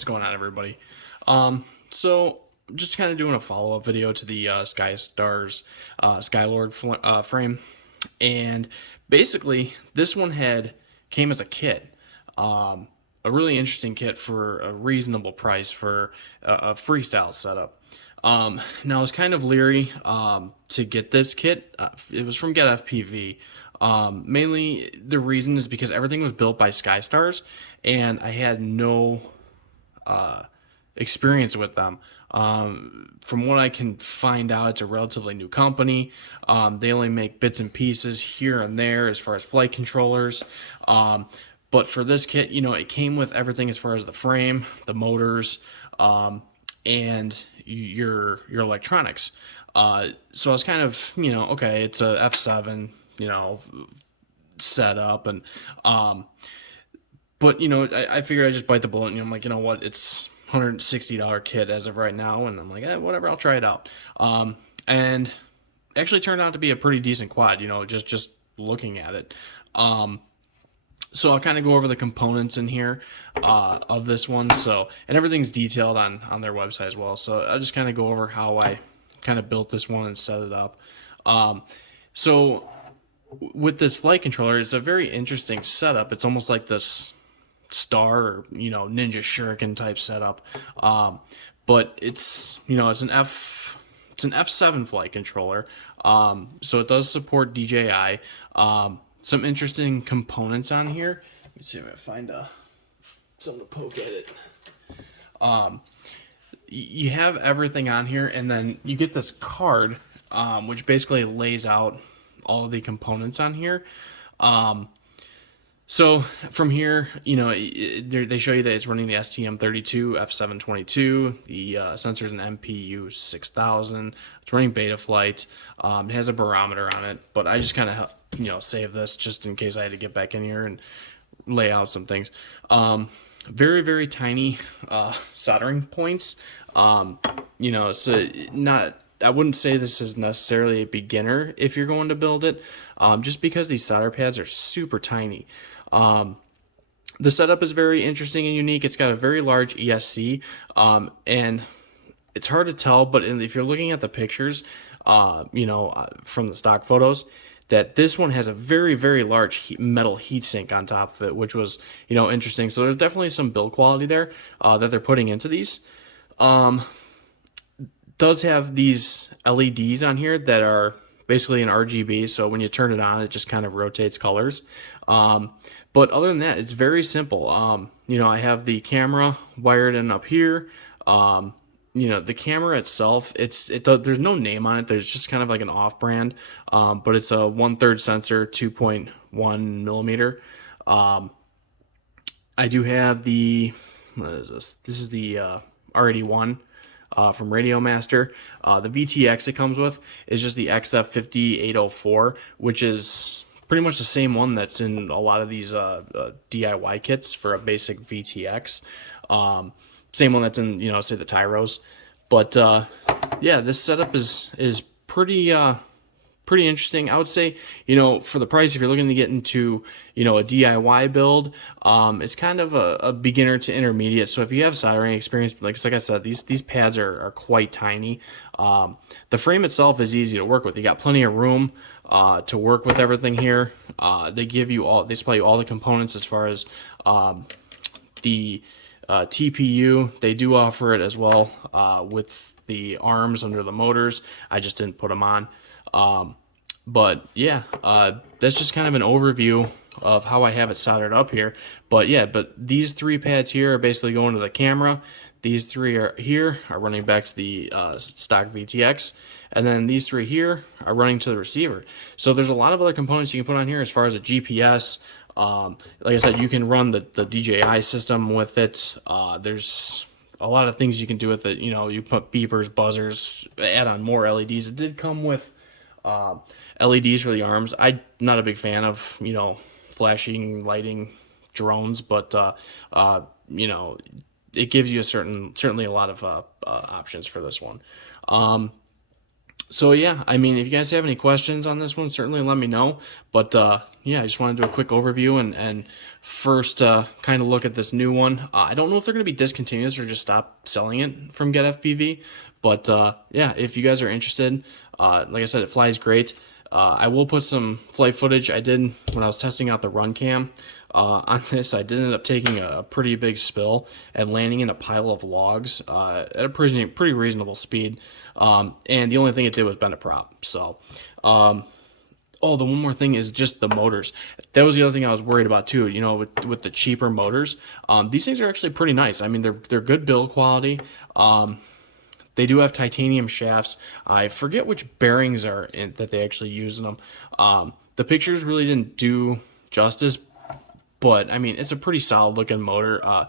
What's going on, everybody? So just kind of doing a follow-up video to the Skystars Skylord frame, and basically this one came as a kit, a really interesting kit for a reasonable price for a freestyle setup. Now I was kind of leery to get this kit. It was from getfpv. Mainly the reason is because everything was built by Skystars, and I had no experience with them. From what I can find out, it's a relatively new company. They only make bits and pieces here and there as far as flight controllers. But for this kit, it came with everything as far as the frame, the motors, and your electronics. So I was kind of, okay, it's a F7, setup, and but I figured I'd just bite the bullet, and I'm like, you know what, it's $160 kit as of right now, and I'm like, whatever, I'll try it out. And actually turned out to be a pretty decent quad, just looking at it. So I'll kind of go over the components in here of this one. So, and everything's detailed on their website as well. So I'll just kind of go over how I kind of built this one and set it up. So with this flight controller, it's a very interesting setup. It's almost like this Star or Ninja Shuriken type setup, but it's it's an F7 flight controller, so it does support DJI. Some interesting components on here. Let me see if I find something to poke at it. You have everything on here, and then you get this card, which basically lays out all of the components on here. So from here, they show you that it's running the STM32 F722. The sensor's an MPU 6000. It's running Betaflight. It has a barometer on it, but I just kind of save this just in case I had to get back in here and lay out some things. Very, very tiny soldering points. So I wouldn't say this is necessarily a beginner if you're going to build it, just because these solder pads are super tiny. The setup is very interesting and unique. It's got a very large ESC, and it's hard to tell, but if you're looking at the pictures, from the stock photos, that this one has a very, very large metal heatsink on top of it, which was, interesting. So there's definitely some build quality there that they're putting into these. Does have these LEDs on here that are basically an RGB, so when you turn it on, it just kind of rotates colors. But other than that, it's very simple. I have the camera wired in up here. The camera itself, there's no name on it. There's just kind of like an off-brand, but it's a 1/3 sensor, 2.1 millimeter. I do have the, what is this? This is the R81 from Radio Master. The VTX it comes with is just the XF50804, which is pretty much the same one that's in a lot of these DIY kits for a basic VTX. Same one that's in, say the Tyros. But yeah, this setup is pretty interesting. I would say, for the price, if you're looking to get into, a DIY build, it's kind of a beginner to intermediate. So if you have soldering experience, like I said, these pads are quite tiny. The frame itself is easy to work with. You got plenty of room to work with everything here. They supply you all the components as far as the TPU. They do offer it as well with the arms under the motors. I just didn't put them on. But yeah, that's just kind of an overview of how I have it soldered up here. But yeah, these three pads here are basically going to the camera. These three are running back to the stock VTX, and then these three here are running to the receiver. So there's a lot of other components you can put on here as far as a GPS. Like I said, you can run the DJI system with it. There's a lot of things you can do with it. You put beepers, buzzers, add on more LEDs. It did come with LEDs for the arms. I'm not a big fan of flashing, lighting drones, but it gives you certainly a lot of options for this one. So yeah, I mean, if you guys have any questions on this one, certainly let me know. But yeah, I just want to do a quick overview and first kind of look at this new one. I don't know if they're going to be discontinuous or just stop selling it from GetFPV. But yeah, if you guys are interested, like I said, it flies great. I will put some flight footage I did when I was testing out the run cam. On this, I did end up taking a pretty big spill and landing in a pile of logs at a pretty reasonable speed. And the only thing it did was bend a prop. So, oh, the one more thing is just the motors. That was the other thing I was worried about too. You know, with the cheaper motors, these things are actually pretty nice. I mean, they're good build quality. They do have titanium shafts. I forget which bearings are that they actually use in them. The pictures really didn't do justice, but I mean, it's a pretty solid looking motor.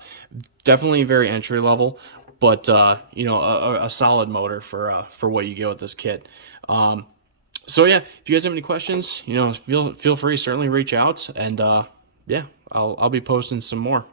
Definitely very entry level, but you know, a solid motor for what you get with this kit. So yeah, if you guys have any questions, you know, feel free, certainly reach out, and yeah, I'll be posting some more.